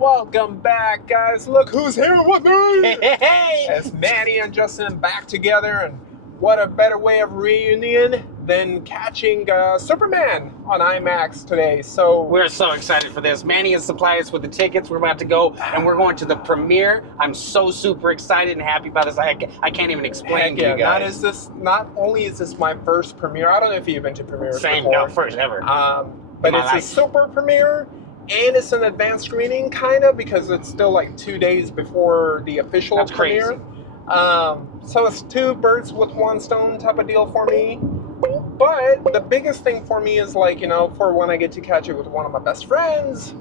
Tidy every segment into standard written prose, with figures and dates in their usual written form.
Welcome back, guys. Look who's here with me. Hey! It's Manny and Justin back together, and what a better way of reunion than catching Superman on IMAX today. So We're so excited for this. Manny has supplied us with the tickets. We're about to go, and we're going to the premiere. I'm so super excited and happy about this. I can't even explain to you guys. Not only is this my first premiere. I don't know if you've been to premieres Same, before. no, first ever. But In it's my a life. super premiere. And it's an advanced screening, kind of, because it's still like 2 days before the official That's premiere. crazy. So it's two birds with one stone type of deal for me. But the biggest thing for me is for when I get to catch it with one of my best friends.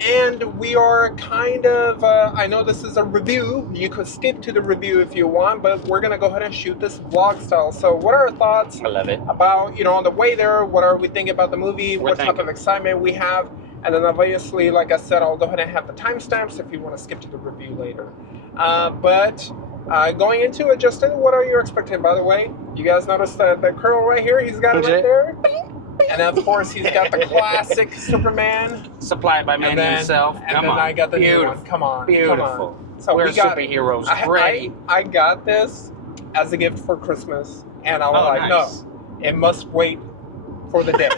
And we are kind of, I know this is a review. You could skip to the review if you want, but we're going to go ahead and shoot this vlog style. So what are our thoughts I love it. about, on the way there? What are we thinking about the movie? We're What type of excitement we have? And then obviously, like I said, I'll go ahead and have the timestamps if you want to skip to the review later. But going into it, Justin, what are you expecting, by the way? You guys notice the curl right here? He's got it right there. And of course, he's got the classic Superman. Supplied by Manny himself. And then I got the new one. Come on. Beautiful. Come on. So we're we got superheroes. Ready. I got this as a gift for Christmas. And I was nice. no, it must wait for the day.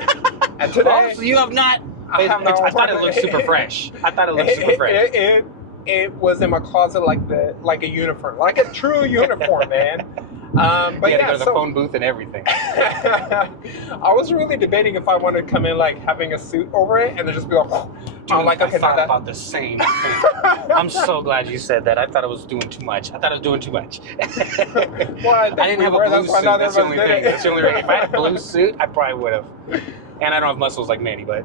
And today... Oh, so you have not... I thought it looked super fresh. It was in my closet like a uniform, like a true uniform, man. But you had to go to the phone booth and everything. I was really debating if I wanted to come in like having a suit over it and then just be like, Dude, I thought about the same thing. I'm so glad you said that. I thought it was doing too much. Well, I didn't have a blue suit. That's the only thing. That's the only thing. If I had a blue suit, I probably would have. And I don't have muscles like Manny, but...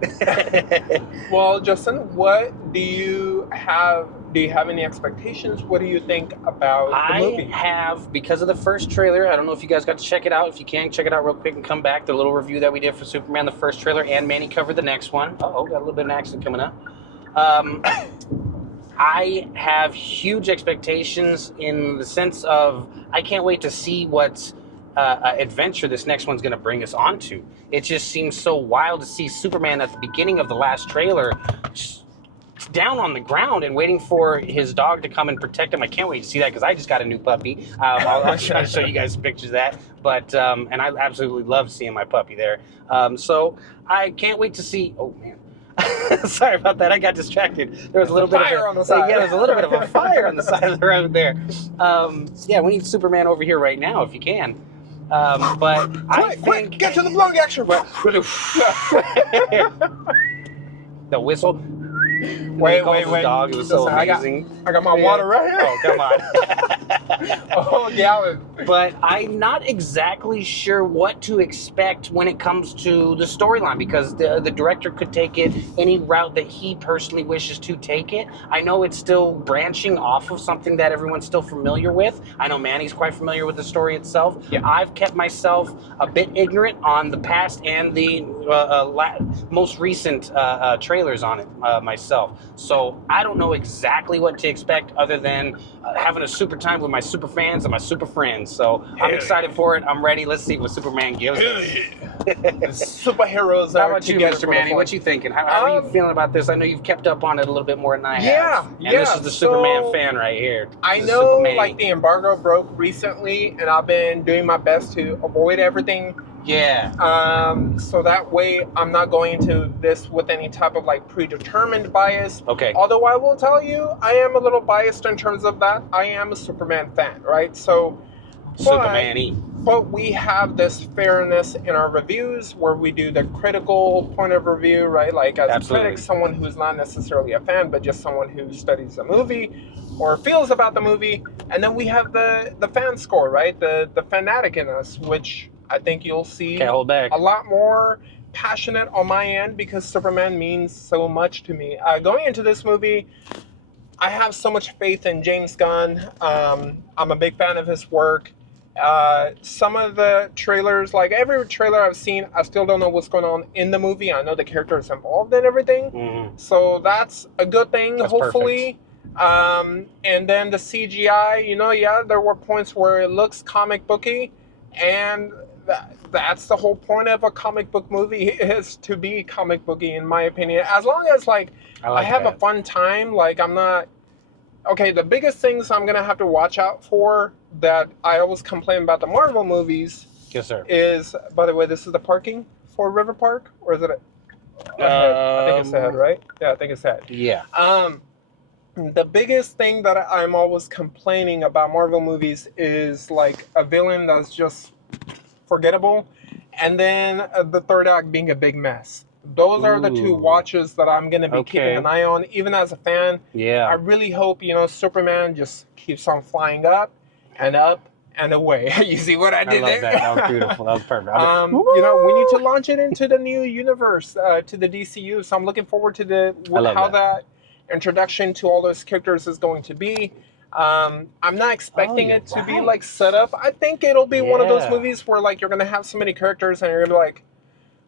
Well, Justin, what do you have? Do you have any expectations? What do you think about the movie? I have, because of the first trailer, I don't know if you guys got to check it out. If you can, check it out real quick and come back. The little review that we did for Superman, the first trailer, and Manny covered the next one. Uh-oh, got a little bit of an accident coming up. I have huge expectations in the sense of I can't wait to see what adventure this next one's going to bring us onto. It just seems so wild to see Superman at the beginning of the last trailer down on the ground and waiting for his dog to come and protect him. I can't wait to see that because I just got a new puppy. I'll try to show you guys some pictures of that. But and I absolutely love seeing my puppy there. So I can't wait to see. Oh man. Sorry about that. I got distracted. There was a little bit of on the side. Yeah, there's a little bit of a fire on the side of the road there. Yeah, we need Superman over here right now if you can. But Quick, get to the vlog action. The whistle. Wait. Dog, it was so amazing. I got my water right here. Oh, come on. Oh, gallon. But I'm not exactly sure what to expect when it comes to the storyline because the director could take it any route that he personally wishes to take it. I know it's still branching off of something that everyone's still familiar with. I know Manny's quite familiar with the story itself. Yeah. I've kept myself a bit ignorant on the past and the most recent trailers on it myself. So I don't know exactly what to expect other than having a super time with my super fans and my super friends. So I'm excited for it. I'm ready. Let's see what Superman gives us. Superheroes How are about you, together Mr. Manny? What you thinking? How are you feeling about this? I know you've kept up on it a little bit more than I have. And this is the Superman fan right here. I know the embargo broke recently and I've been doing my best to avoid everything. Yeah. So that way I'm not going into this with any type of predetermined bias. Okay. Although I will tell you, I am a little biased in terms of that. I am a Superman fan, right? So Superman-y. But we have this fairness in our reviews where we do the critical point of review, right? Like as a critic, someone who's not necessarily a fan, but just someone who studies the movie or feels about the movie. And then we have the fan score, right? The fanatic in us, which I think you'll see Can't hold back. a lot more passionate on my end because Superman means so much to me. Going into this movie, I have so much faith in James Gunn. I'm a big fan of his work. Some of the trailers, like every trailer I've seen, I still don't know what's going on in the movie. I know the characters involved in everything. Mm-hmm. So that's a good thing, That's hopefully. And then the CGI, there were points where it looks comic booky. And that's the whole point of a comic book movie is to be comic booky, in my opinion. As long as like I I like have a that. fun time, like I'm not okay. The biggest things I'm gonna have to watch out for that I always complain about the Marvel movies Yes, sir. is, by the way, this is the parking for River Park, or is it ahead? I think it's ahead, right? Yeah, I think it's ahead. Yeah. The biggest thing that I'm always complaining about Marvel movies is like a villain that's just forgettable, and then the third act being a big mess. Those are the two Ooh. watches that I'm going to be keeping an eye on. Even as a fan, I Yeah. really hope, Superman just keeps on flying up and away. You see what I I did love there? that. That was beautiful. That was perfect. We need to launch it into the new universe, to the DCU. So I'm looking forward to I love how that. that introduction to all those characters is going to be. I'm not expecting you're it to be right. like set up. I think it'll be one of those Yeah. movies where like you're gonna have so many characters and you're gonna be like,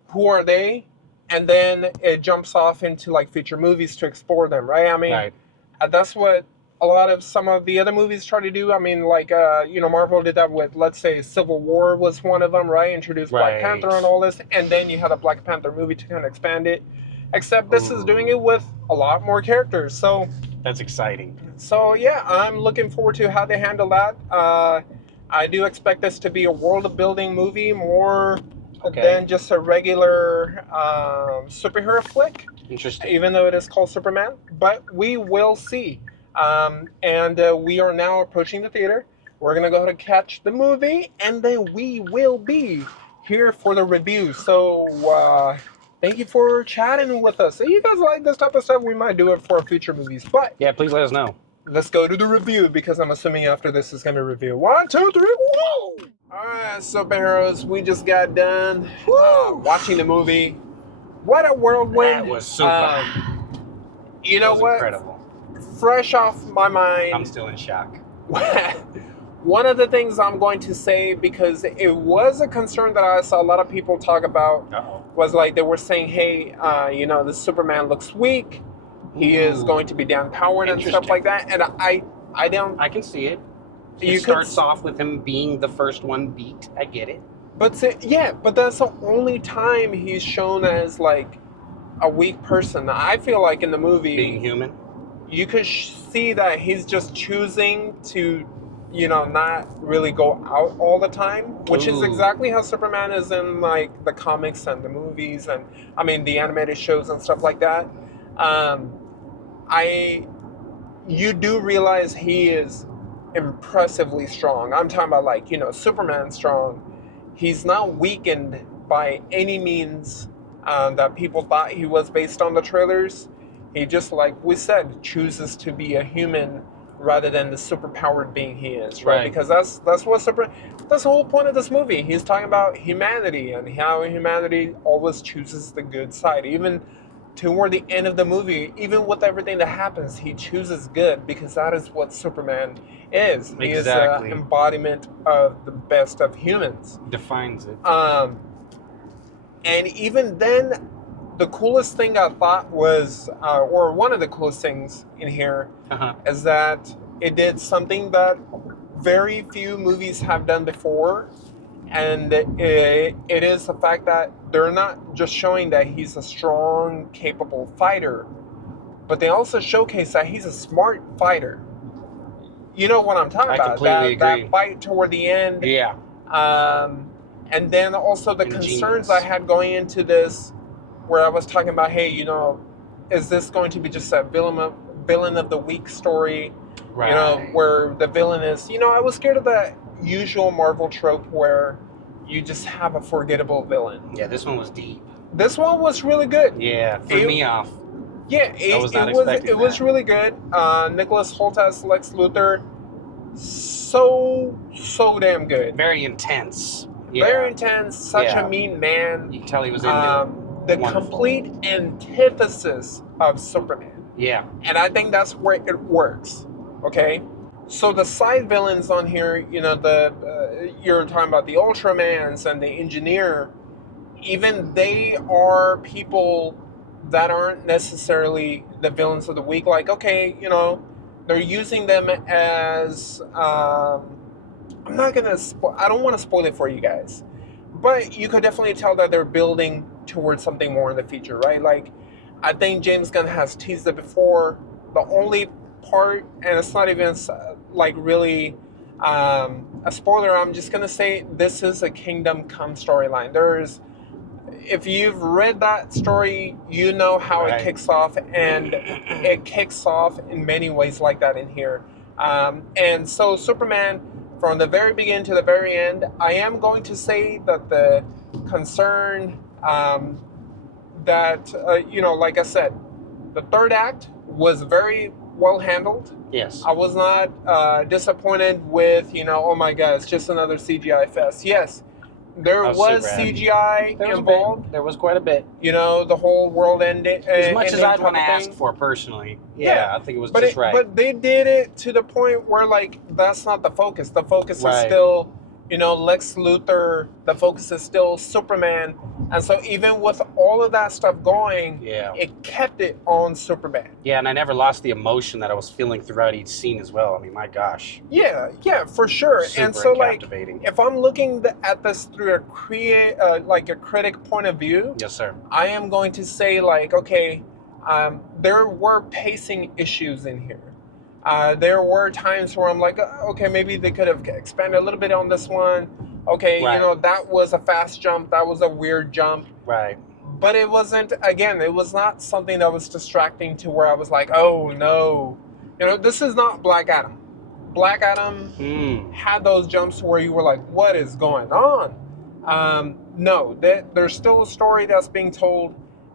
who are they? And then it jumps off into like future movies to explore them, right? I mean, Right. that's what a lot of some of the other movies try to do. I mean, like Marvel did that with, let's say, Civil War was one of them, right? Introduced Black Right. Panther and all this, and then you had a Black Panther movie to kind of expand it. Except this is doing it with a lot more characters, so. That's exciting. So yeah, I'm looking forward to how they handle that. I do expect this to be a world-building movie more than just a regular superhero flick, Interesting. even though it is called Superman. But we will see. And we are now approaching the theater. We're gonna go ahead and catch the movie, and then we will be here for the review. So thank you for chatting with us. If you guys like this type of stuff, we might do it for future movies. But Yeah, please let us know. let's go to the review, because I'm assuming after this is going to review. 1, 2, 3, whoa! Alright, superheroes, we just got done watching the movie. What a whirlwind. That was super. You know That was what? incredible. Fresh off my mind. I'm still in shock. One of the things I'm going to say, because it was a concern that I saw a lot of people talk about, was like they were saying, hey, the Superman looks weak. He is going to be downpowered and stuff like that. And I don't. I can see it. It starts off with him being the first one beat. I get it. But but that's the only time he's shown as like a weak person. I feel like in the movie, being human, you could see that he's just choosing to, not really go out all the time, which is exactly how Superman is in like the comics and the movies, and I mean the animated shows and stuff like that. You do realize he is impressively strong. I'm talking about like, Superman strong. He's not weakened by any means that people thought he was based on the trailers. He just, like we said, chooses to be a human rather than the superpowered being he is, right? Because that's the whole point of this movie. He's talking about humanity and how humanity always chooses the good side, even toward the end of the movie. Even with everything that happens, he chooses good, because that is what Superman is. He is an embodiment of the best of humans. Defines it. And even then, the coolest thing I thought was, or one of the coolest things in here, is that it did something that very few movies have done before. And it is the fact that they're not just showing that he's a strong, capable fighter, but they also showcase that he's a smart fighter. You know what I'm talking about? Completely agree. That fight toward the end. Yeah. And then also the concerns I had going into this, where I was talking about, hey, is this going to be just a villain of the week story? Right. Where the villain is, I was scared of that usual Marvel trope where you just have a forgettable villain. Yeah, this one was deep. This one was really good. Yeah, threw me off. Yeah, it was really good. Nicholas Hoult as Lex Luthor, so damn good. Very intense. Yeah. Very intense. Such a mean man. You can tell he was into the complete antithesis of Superman. Yeah. And I think that's where it works. Okay. So the side villains on here, you're talking about the Ultramans and the Engineer, even they are people that aren't necessarily the villains of the week. Like, okay, they're using them as, I don't want to spoil it for you guys, but you could definitely tell that they're building towards something more in the future, right? Like, I think James Gunn has teased it before. The only part, and it's not even like really a spoiler, I'm just gonna say this is a Kingdom Come storyline. There's, if you've read that story, you know how it kicks off, and it kicks off in many ways like that in here. And so Superman, from the very beginning to the very end, I am going to say that the concern that, like I said, the third act was very well handled. Yes. I was not disappointed with, oh my God, it's just another CGI fest. Yes, there was CGI involved. There was quite a bit. The whole world ending. As much as I'd want to ask for personally. Yeah, I think it was just right. But they did it to the point where, like, that's not the focus. The focus is still, Lex Luthor. The focus is still Superman. And so even with all of that stuff going, it kept it on Superman. Yeah, and I never lost the emotion that I was feeling throughout each scene as well. I mean, my gosh. Yeah, for sure. Super and so, captivating. If I'm looking at this through a critic point of view, yes, sir, I am going to say, like, okay, there were pacing issues in here. There were times where I'm like, okay, maybe they could have expanded a little bit on this one. Okay, that was a fast jump. That was a weird jump. Right. But it wasn't, again, it was not something that was distracting to where I was like, oh, no. This is not Black Adam. Black Adam had those jumps where you were like, what is going on? No, there's still a story that's being told.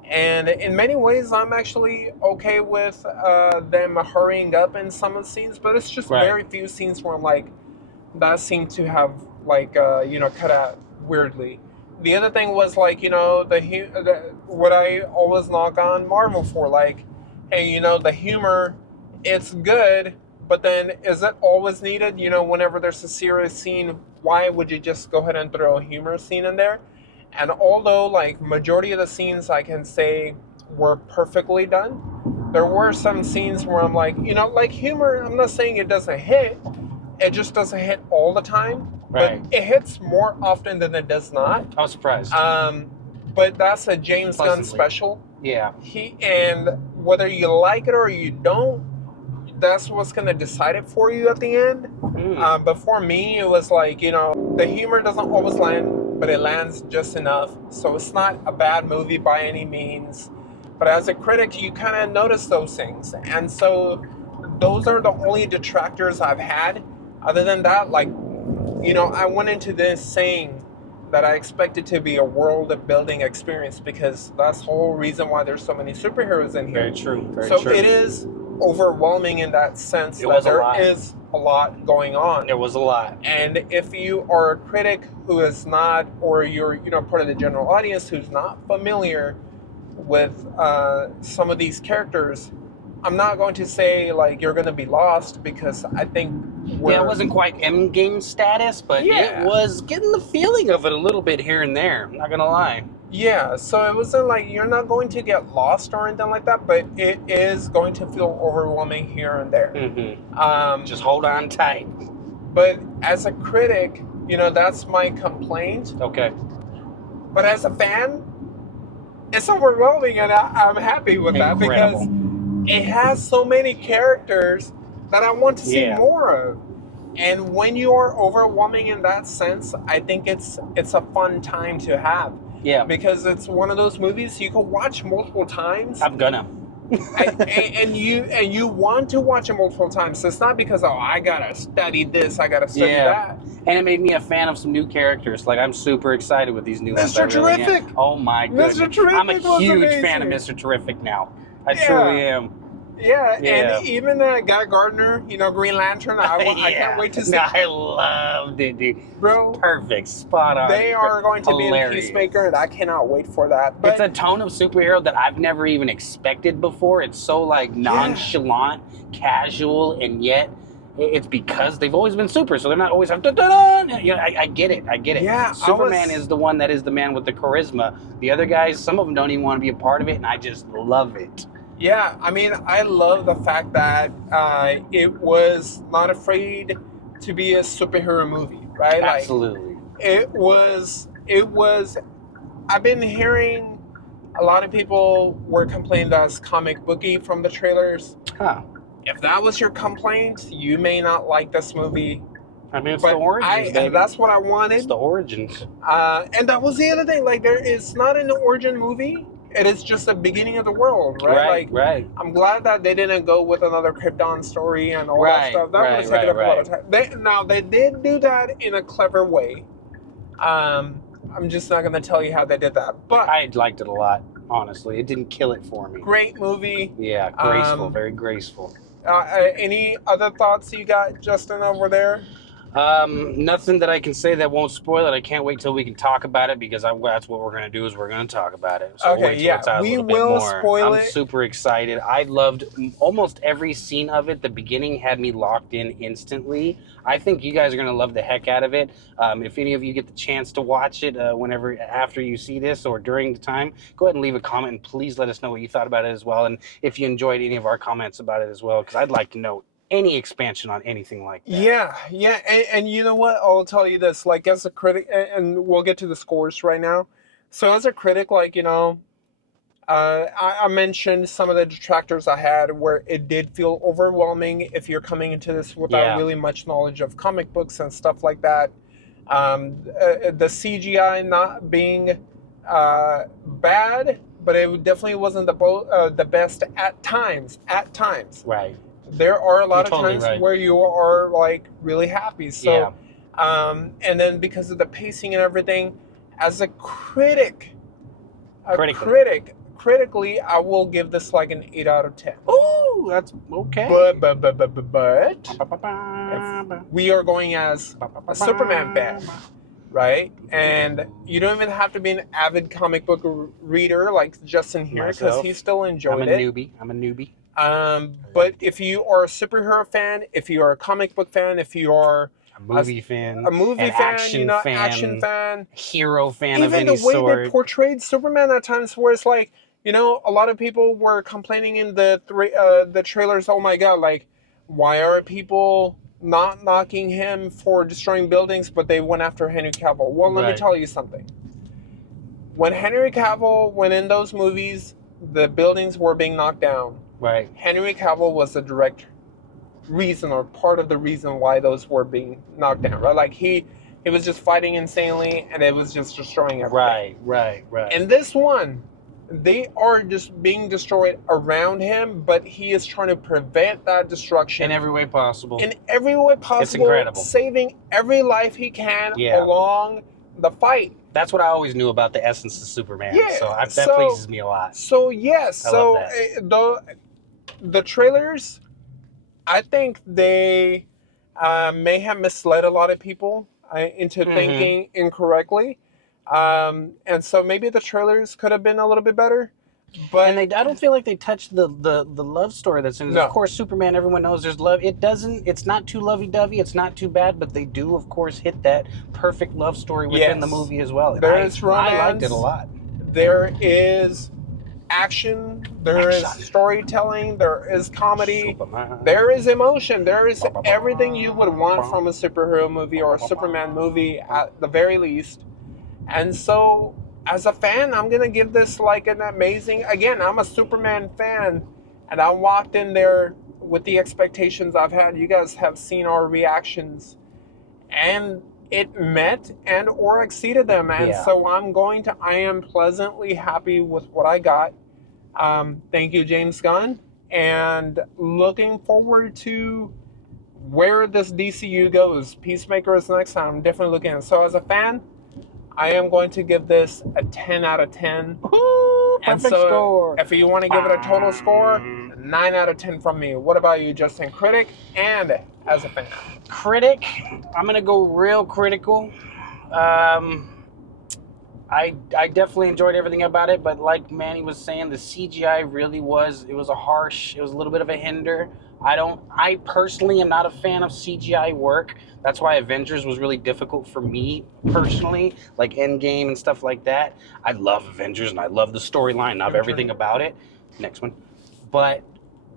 And in many ways, I'm actually okay with them hurrying up in some of the scenes. But it's just very few scenes where I'm like, that seemed to have, like, cut out weirdly. The other thing was, like, what I always knock on Marvel for, like, hey, the humor, it's good, but then is it always needed? Whenever there's a serious scene, why would you just go ahead and throw a humor scene in there? And although, like, majority of the scenes I can say were perfectly done, there were some scenes where I'm like, like humor, I'm not saying it doesn't hit, it just doesn't hit all the time. Right. But it hits more often than it does not. I was surprised. But that's a James Gunn special. Yeah. And whether you like it or you don't, that's what's going to decide it for you at the end. But for me, it was like, the humor doesn't always land, but it lands just enough. So it's not a bad movie by any means. But as a critic, you kind of notice those things. And so those are the only detractors I've had. Other than that, like, I went into this saying that I expected to be a world-building experience because that's the whole reason why there's so many superheroes in here. Very true. Very true. So it is overwhelming in that sense that there is a lot going on. There was a lot. And if you are a critic who is not, or you're, part of the general audience who's not familiar with some of these characters, I'm not going to say, like, you're going to be lost because I think it wasn't quite endgame status, but it was getting the feeling of it a little bit here and there. I'm not going to lie. Yeah, so it wasn't like you're not going to get lost or anything like that, but it is going to feel overwhelming here and there. Mm-hmm. Just hold on tight. But as a critic, that's my complaint. Okay. But as a fan, it's overwhelming, and I'm happy with that because it has so many characters that I want to see more of. And when you are overwhelming in that sense, I think it's a fun time to have. Yeah. Because it's one of those movies you can watch multiple times. I'm gonna. and you want to watch it multiple times. So it's not because, I gotta study this, I gotta study that. And it made me a fan of some new characters. Like, I'm super excited with these new ones. Mr. Terrific! Oh my goodness. Mr. Terrific I'm a huge amazing. fan of Mr. Terrific now. I truly am. Yeah, and even Guy Gardner, Green Lantern, I can't wait to see. I loved it, dude. Bro. Perfect, spot on. They are going to be in Peacemaker, and I cannot wait for that. But it's a tone of superhero that I've never even expected before. It's so, like, nonchalant, casual, and yet it's because they've always been super, so they're not always I get it. Yeah, Superman is the one that is the man with the charisma. The other guys, some of them don't even want to be a part of it, and I just love it. Yeah, I mean, I love the fact that it was not afraid to be a superhero movie, right? Absolutely. Like, it was it was. I've been hearing a lot of people were complaining that it's comic booky from the trailers. Huh. If that was your complaint, you may not like this movie. I mean, it's But the origins, baby. that's what I It's wanted. the origins. And that was the other thing. Like, it's not an origin movie. It is just the beginning of the world, right? Right. I'm glad that they didn't go with another Krypton story and all that stuff. That would have taken up a lot of time. They did do that in a clever way. I'm just not going to tell you how they did that. But I liked it a lot, honestly. It didn't kill it for me. Great movie. Yeah, graceful, very graceful. Any other thoughts you got, Justin, over there? Nothing that I can say that won't spoil it. I can't wait till we can talk about it because that's what we're going to do is we're going to talk about it. So okay, yeah, we will spoil it. I'm super excited. I loved almost every scene of it. The beginning had me locked in instantly. I think you guys are going to love the heck out of it. If any of you get the chance to watch it whenever after you see this or during the time, go ahead and leave a comment and please let us know what you thought about it as well. And if you enjoyed any of our comments about it as well, because I'd like to know any expansion on anything like that. Yeah. And you know what? I'll tell you this, like as a critic, and we'll get to the scores right now. So as a critic, like, I mentioned some of the detractors I had where it did feel overwhelming if you're coming into this without really much knowledge of comic books and stuff like that. The CGI not being bad, but it definitely wasn't the best at times. Right. There are a lot of times where you are like really happy. So, and then because of the pacing and everything, as a critically, I will give this like an 8 out of 10. Ooh, that's okay. But if we are going as a Superman fan, right? And you don't even have to be an avid comic book reader like Justin here because he still enjoyed it. I'm a newbie. But if you are a superhero fan, if you are a comic book fan, if you are a movie fan, action fan, hero fan of any sort. Even the way they portrayed Superman at times, where it's like, a lot of people were complaining in the trailers. Oh my God! Like, why are people not knocking him for destroying buildings, but they went after Henry Cavill? Well, let me tell you something. When Henry Cavill went in those movies, the buildings were being knocked down. Right. Henry Cavill was the direct reason or part of the reason why those were being knocked down, right? Like he was just fighting insanely and it was just destroying everything. Right. And this one, they are just being destroyed around him, but he is trying to prevent that destruction. In every way possible. It's incredible. Saving every life he can along the fight. That's what I always knew about the essence of Superman. Yeah, so that pleases me a lot. So yes, the trailers, I think they may have misled a lot of people into thinking incorrectly, and so maybe the trailers could have been a little bit better. But I don't feel like they touched the love story that's in it. Of course, Superman, everyone knows there's love. It's not too lovey-dovey, it's not too bad, but they do, of course, hit that perfect love story within the movie as well. There is romance. I liked it a lot. There is action, there is storytelling, there is comedy, Superman. There is emotion, there is everything you would want from a superhero movie or a Superman movie at the very least. And so, as a fan, I'm going to give this like an amazing... Again, I'm a Superman fan, and I walked in there with the expectations I've had. You guys have seen our reactions, and it met and or exceeded them. And so I am pleasantly happy with what I got. Thank you, James Gunn, and looking forward to where this DCU goes. Peacemaker is next time. I'm definitely looking at it. So as a fan, I am going to give this a 10 out of 10. Woo-hoo, perfect score. If you want to give it a total score, 9 out of 10 from me. What about you, Justin? Critic and as a fan? Critic, I'm going to go real critical. I definitely enjoyed everything about it, but like Manny was saying, the CGI really was a little bit of a hinder. I personally am not a fan of CGI work. That's why Avengers was really difficult for me personally, like Endgame and stuff like that. I love Avengers and I love the storyline, love everything about it. Next one. But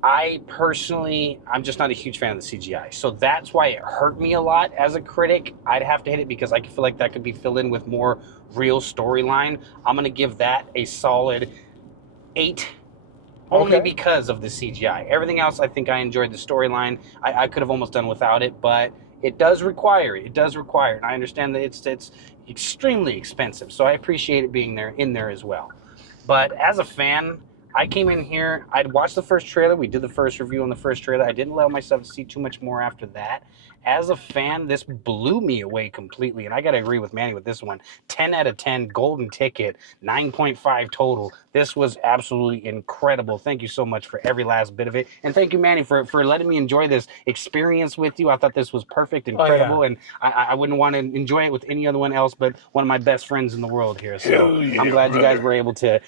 I personally, I'm just not a huge fan of the CGI. So that's why it hurt me a lot as a critic. I'd have to hit it because I feel like that could be filled in with more real storyline. I'm going to give that a solid 8, only Okay. because of the CGI. Everything else, I think I enjoyed the storyline. I could have almost done without it, but it does require it. It does require it. And I understand that it's extremely expensive, so I appreciate it being there in there as well. But as a fan, I came in here, I'd watched the first trailer. We did the first review on the first trailer. I didn't allow myself to see too much more after that. As a fan, this blew me away completely. And I got to agree with Manny with this one. 10 out of 10, golden ticket, 9.5 total. This was absolutely incredible. Thank you so much for every last bit of it. And thank you, Manny, for letting me enjoy this experience with you. I thought this was perfect, incredible. And I wouldn't want to enjoy it with any other one else but one of my best friends in the world here. So Hell yeah, I'm glad you guys brother. were able to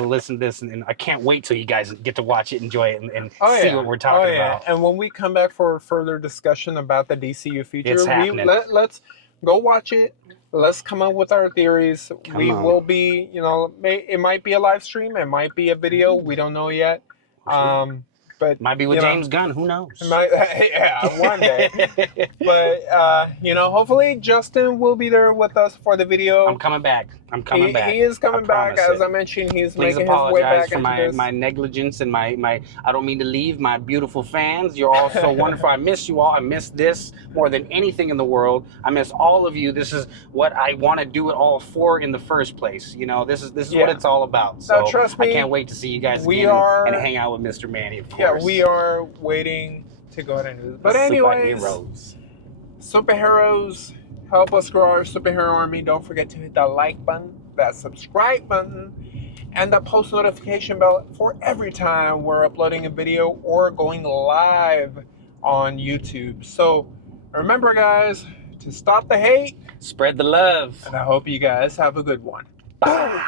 listen to this. And I can't wait till you guys get to watch it, enjoy it, and Oh see yeah. what we're talking yeah. about. And when we come back for further discussion about the DCU feature, It's happening. let's go watch it. Let's come up with our theories. Come on. Will be, it might be a live stream, it might be a video. We don't know yet. But Might be with James Gunn. Who knows? yeah, one day. But hopefully Justin will be there with us for the video. I'm coming back. I'm coming back. He is coming I back. promise As it. I mentioned, he's Please making his way apologize back for into this. my negligence and my I don't mean to leave my beautiful fans. You're all so wonderful. I miss you all. I miss this more than anything in the world. I miss all of you. This is what I want to do it all for in the first place. This is what it's all about. So now, trust me, I can't wait to see you guys we again are, and hang out with Mr. Manny, of course. Yeah, we are waiting to go ahead and do this. But anyways, superheroes, help us grow our superhero army. Don't forget to hit that like button, that subscribe button, and the post notification bell for every time we're uploading a video or going live on YouTube. So remember, guys, to stop the hate, spread the love. and I hope you guys have a good one. Bye.